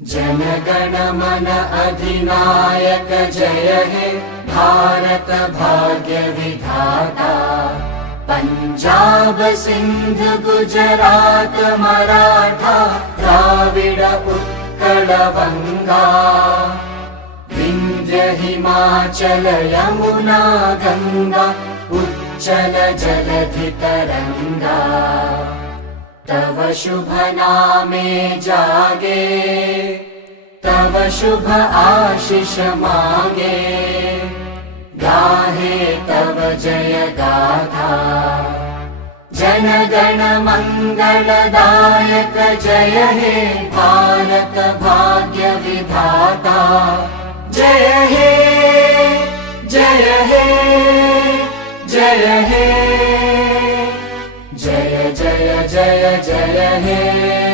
जन गण मन अधिनायक जय हे भारत भाग्य विधाता। पंजाब सिंध गुजरात मराठा द्राविड उत्कल बंगा। विंध्य हिमाचल यमुना गंगा उच्चल जलधि तरंगा। तव शुभ नामे जागे तव शुभ आशीष मांगे। गाहे तव जय गाथा जन गण मंगलदायक जय हे भारत भाग्य विधाता। जय हे जय हे जय हे जय जय जय जय हे।